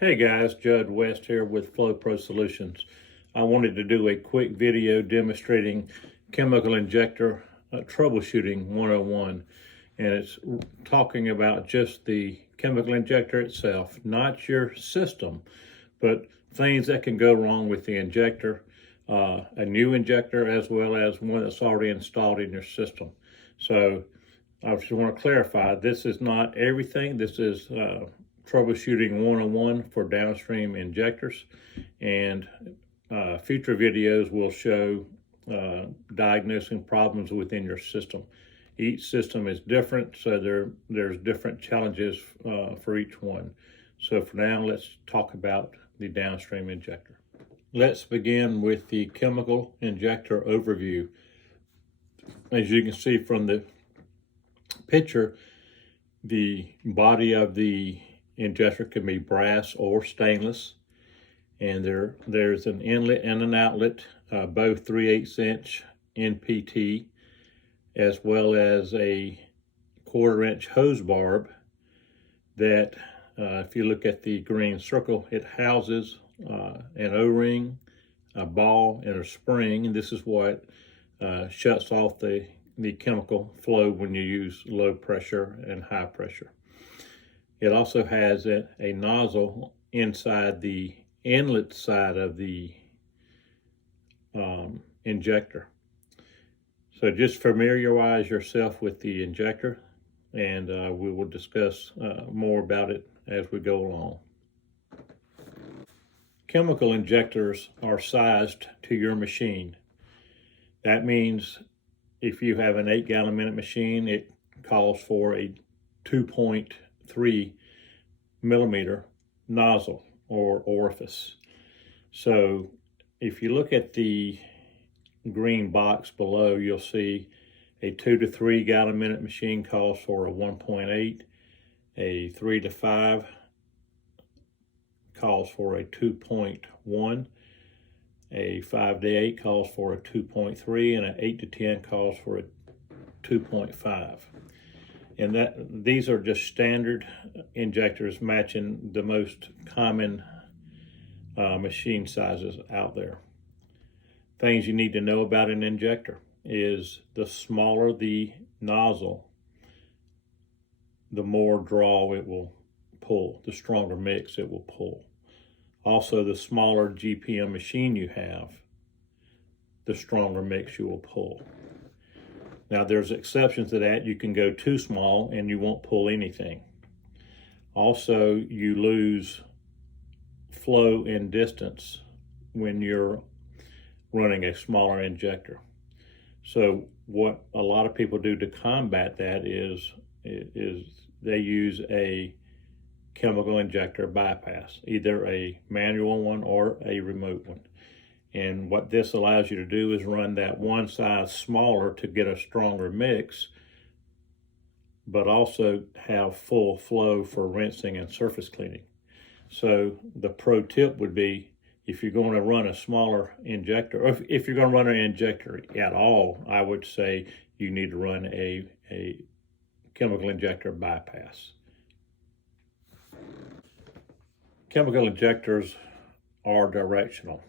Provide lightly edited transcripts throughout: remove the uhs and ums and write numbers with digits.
Hey guys, Judd West here with Flow Pro Solutions. I wanted to do a quick video demonstrating chemical injector troubleshooting 101, and it's talking about just the chemical injector itself, not your system, but things that can go wrong with the injector, a new injector as well as one that's already installed in your system. So I just want to clarify, this is not everything. This is troubleshooting 101 for downstream injectors, and future videos will show diagnosing problems within your system. Each system is different, so there's different challenges for each one. So for now, let's talk about the downstream injector. Let's begin with the chemical injector overview. As you can see from the picture, the body of the injector can be brass or stainless, and there's an inlet and an outlet, both 3/8 inch NPT, as well as a 1/4 inch hose barb that, if you look at the green circle, it houses an O-ring, a ball, and a spring, and this is what shuts off the chemical flow when you use low pressure and high pressure. It also has a nozzle inside the inlet side of the injector. So just familiarize yourself with the injector, and we will discuss more about it as we go along. Chemical injectors are sized to your machine. That means if you have an 8-gallon-minute machine, it calls for a 2.3 millimeter nozzle or orifice. So if you look at the green box below, you'll see a 2 to 3 gallon minute machine calls for a 1.8, a 3 to 5 calls for a 2.1, a 5 to 8 calls for a 2.3, and an 8 to 10 calls for a 2.5. And these are just standard injectors matching the most common machine sizes out there. Things you need to know about an injector is the smaller the nozzle, the more draw it will pull, the stronger mix it will pull. Also, the smaller GPM machine you have, the stronger mix you will pull. Now, there's exceptions to that. You can go too small and you won't pull anything. Also, you lose flow and distance when you're running a smaller injector. So what a lot of people do to combat that is they use a chemical injector bypass, either a manual one or a remote one. And what this allows you to do is run that one size smaller to get a stronger mix, but also have full flow for rinsing and surface cleaning. So the pro tip would be, if you're going to run a smaller injector, or if you're going to run an injector at all, I would say you need to run a chemical injector bypass. Chemical injectors are directional.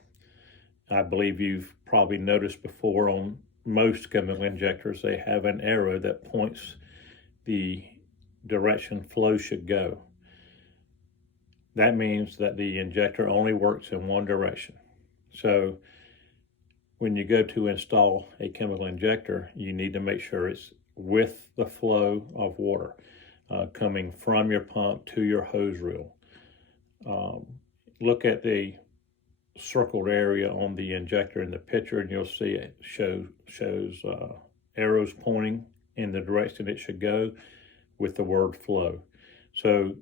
I believe you've probably noticed before on most chemical injectors, they have an arrow that points the direction flow should go. That means that the injector only works in one direction. So when you go to install a chemical injector, you need to make sure it's with the flow of water coming from your pump to your hose reel. Look at the circled area on the injector in the picture, and you'll see it shows arrows pointing in the direction it should go with the word flow. So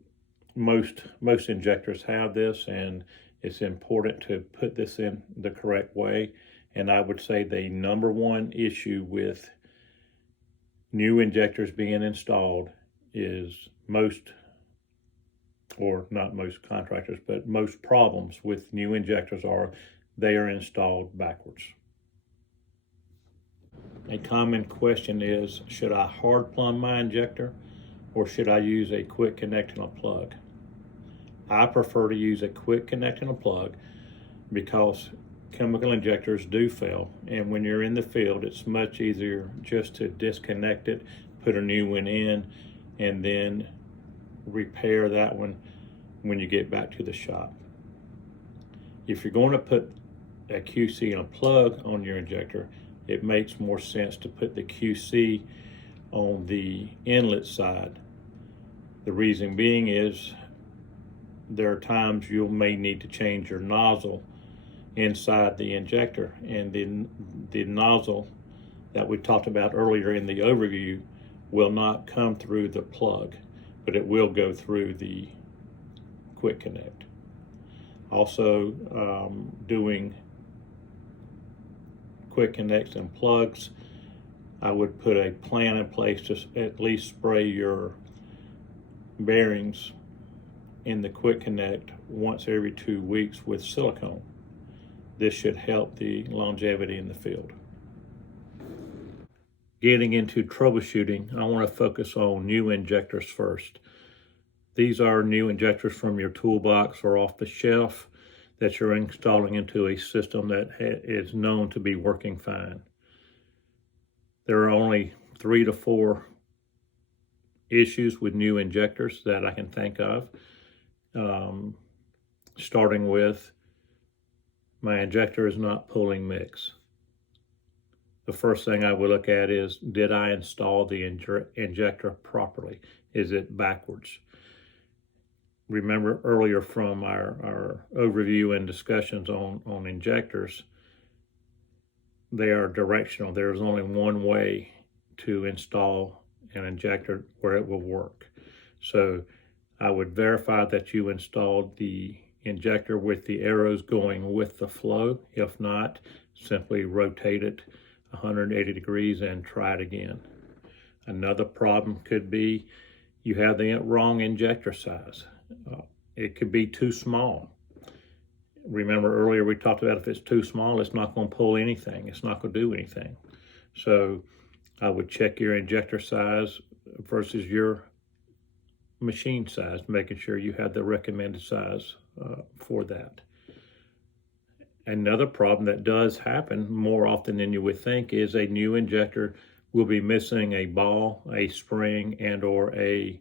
most injectors have this, and it's important to put this in the correct way. And I would say the number one issue with new injectors being installed is not most contractors, but most problems with new injectors are they are installed backwards. A common question is, should I hard plumb my injector or should I use a quick connect and a plug? I prefer to use a quick connect and a plug because chemical injectors do fail, and when you're in the field it's much easier just to disconnect it, put a new one in, and then repair that one when you get back to the shop. If you're going to put a QC and a plug on your injector, it makes more sense to put the QC on the inlet side. The reason being is there are times you may need to change your nozzle inside the injector, and the nozzle that we talked about earlier in the overview will not come through the plug, but it will go through the quick connect. Also, doing quick connects and plugs, I would put a plan in place to at least spray your bearings in the quick connect once every 2 weeks with silicone. This should help the longevity in the field. Getting into troubleshooting, I want to focus on new injectors first. These are new injectors from your toolbox or off the shelf that you're installing into a system that is known to be working fine. There are only 3 to 4 issues with new injectors that I can think of, starting with my injector is not pulling mix. The first thing I would look at is, did I install the injector properly? Is it backwards? Remember earlier from our overview and discussions on injectors, they are directional. There's only one way to install an injector where it will work. So I would verify that you installed the injector with the arrows going with the flow. If not, simply rotate it 180 degrees and try it again. Another problem could be you have the wrong injector size. It could be too small. Remember earlier we talked about if it's too small, it's not going to pull anything. It's not going to do anything. So I would check your injector size versus your machine size, making sure you have the recommended size for that. Another problem that does happen more often than you would think is a new injector will be missing a ball, a spring, and or a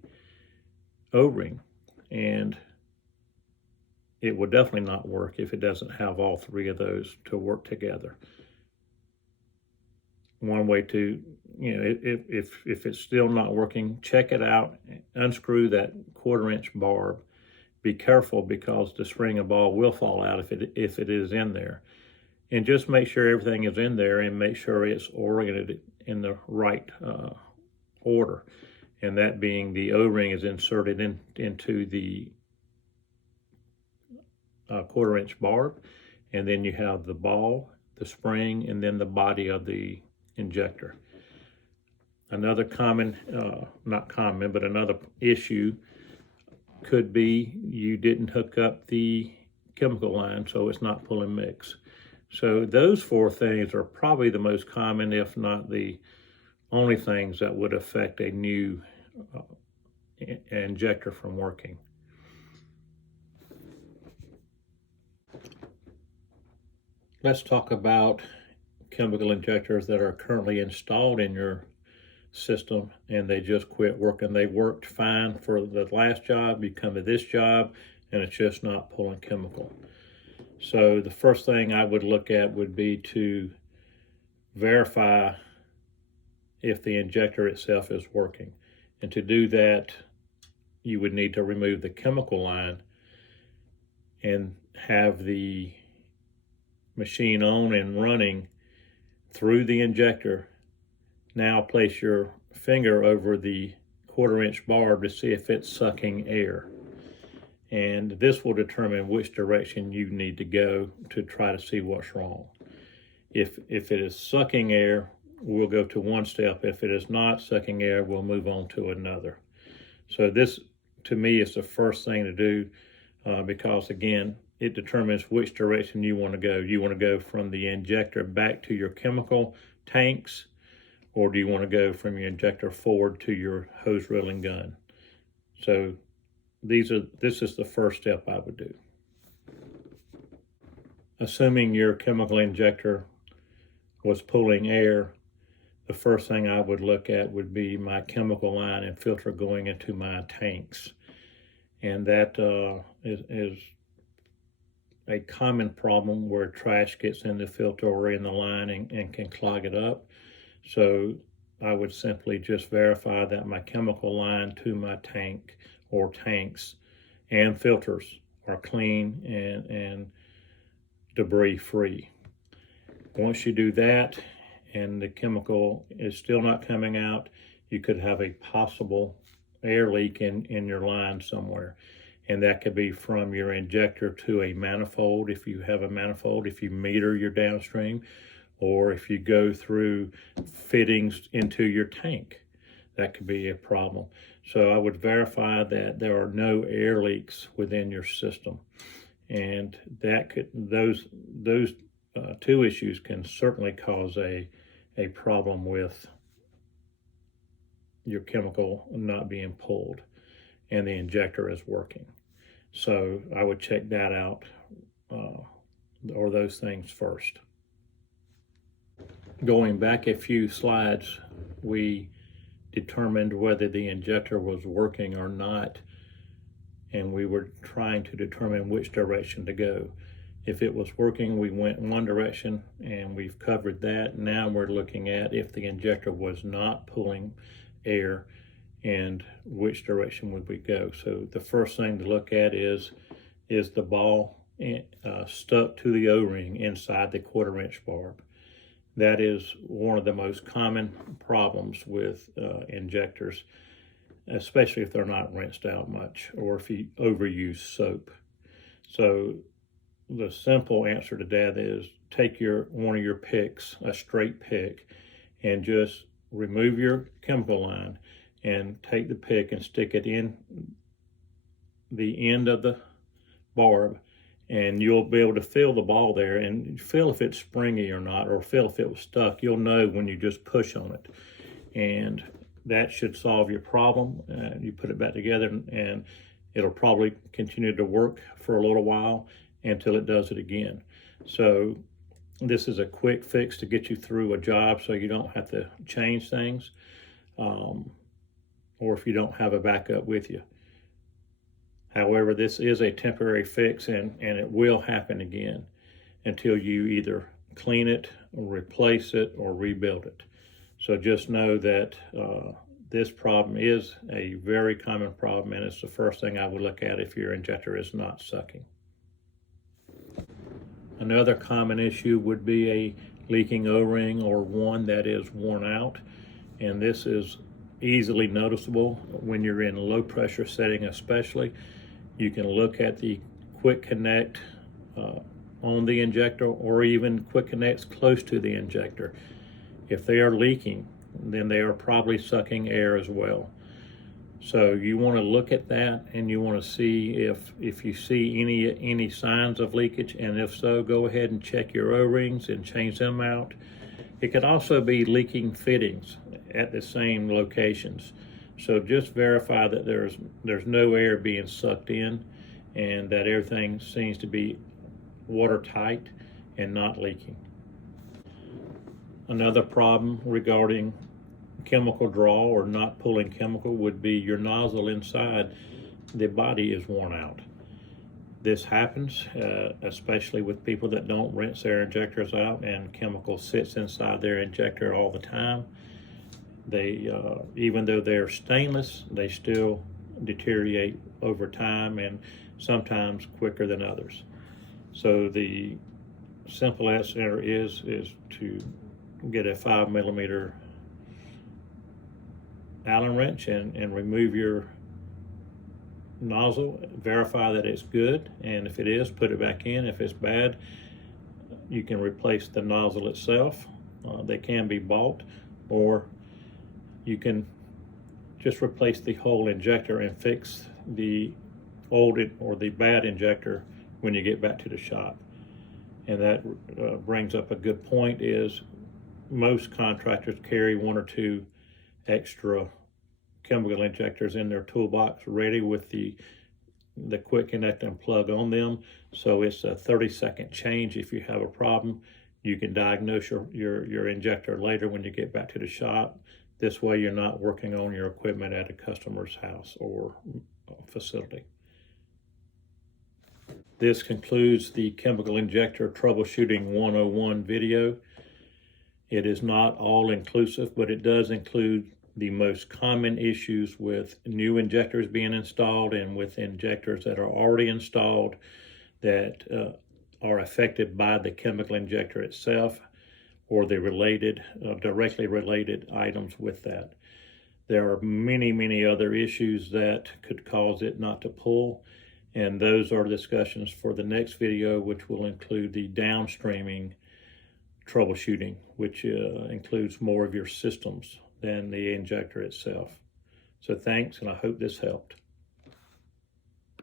O-ring. And it will definitely not work if it doesn't have all 3 of those to work together. One way to, if it's still not working, check it out, unscrew that 1/4 inch barb. Be careful because the spring and ball will fall out if it is in there. And just make sure everything is in there and make sure it's oriented in the right order. And that being the O-ring is inserted into the 1/4 inch barb, and then you have the ball, the spring, and then the body of the injector. Another another issue could be you didn't hook up the chemical line, so it's not pulling mix. So those 4 things are probably the most common, if not the only things that would affect a new injector from working. Let's talk about chemical injectors that are currently installed in your system and they just quit working. They worked fine for the last job, you come to this job, and it's just not pulling chemical. So the first thing I would look at would be to verify if the injector itself is working. And to do that, you would need to remove the chemical line and have the machine on and running through the injector. Now place your finger over the 1/4 inch barb to see if it's sucking air. And this will determine which direction you need to go to try to see what's wrong. If it is sucking air, we'll go to one step. If it is not sucking air, we'll move on to another. So this, to me, is the first thing to do because, again, it determines which direction you want to go. You want to go from the injector back to your chemical tanks, or do you want to go from your injector forward to your hose reel and gun? So this is the first step I would do. Assuming your chemical injector was pulling air, the first thing I would look at would be my chemical line and filter going into my tanks. And that is a common problem where trash gets in the filter or in the line and can clog it up. So I would simply just verify that my chemical line to my tank or tanks and filters are clean and debris free. Once you do that and the chemical is still not coming out, you could have a possible air leak in your line somewhere. And that could be from your injector to a manifold, if you have a manifold, if you meter your downstream, or if you go through fittings into your tank. That could be a problem. So I would verify that there are no air leaks within your system. And that could, those two issues can certainly cause a problem with your chemical not being pulled and the injector is working. So I would check that out, or those things first. Going back a few slides, we determined whether the injector was working or not, and we were trying to determine which direction to go. If it was working, we went one direction, and we've covered that. Now we're looking at if the injector was not pulling air, and which direction would we go. So the first thing to look at is the ball stuck to the O-ring inside the 1/4 inch barb. That is one of the most common problems with injectors, especially if they're not rinsed out much or if you overuse soap. So the simple answer to that is take one of your picks, a straight pick, and just remove your chemical line and take the pick and stick it in the end of the barb, and you'll be able to feel the ball there and feel if it's springy or not, or feel if it was stuck. You'll know when you just push on it, and that should solve your problem. You put it back together and it'll probably continue to work for a little while until it does it again. So this is a quick fix to get you through a job so you don't have to change things, or if you don't have a backup with you. However, this is a temporary fix, and it will happen again until you either clean it, or replace it, or rebuild it. So just know that this problem is a very common problem, and it's the first thing I would look at if your injector is not sucking. Another common issue would be a leaking O-ring or one that is worn out, and this is easily noticeable when you're in a low pressure setting especially. You can look at the quick connect on the injector, or even quick connects close to the injector. If they are leaking, then they are probably sucking air as well. So you want to look at that, and you want to see if you see any signs of leakage, and if so, go ahead and check your O-rings and change them out. It could also be leaking fittings at the same locations. So just verify that there's no air being sucked in, and that everything seems to be watertight and not leaking. Another problem regarding chemical draw or not pulling chemical would be your nozzle inside the body is worn out. This happens especially with people that don't rinse their injectors out, and chemical sits inside their injector all the time. They, even though they're stainless, they still deteriorate over time, and sometimes quicker than others. So the simple answer is to get a 5mm Allen wrench and remove your nozzle. Verify that it's good, and if it is, put it back in. If it's bad, you can replace the nozzle itself. They can be bought, or you can just replace the whole injector and fix the old or the bad injector when you get back to the shop. And that brings up a good point, is most contractors carry 1 or 2 extra chemical injectors in their toolbox ready with the the quick connect and plug on them. So it's a 30-second change. If you have a problem, you can diagnose your injector later when you get back to the shop. This way you're not working on your equipment at a customer's house or facility. This concludes the chemical injector troubleshooting 101 video. It is not all inclusive, but it does include the most common issues with new injectors being installed and with injectors that are already installed that are affected by the chemical injector itself or the related, directly related items with that. There are many other issues that could cause it not to pull, and those are discussions for the next video, which will include the downstreaming troubleshooting, which includes more of your systems than the injector itself. So thanks, and I hope this helped.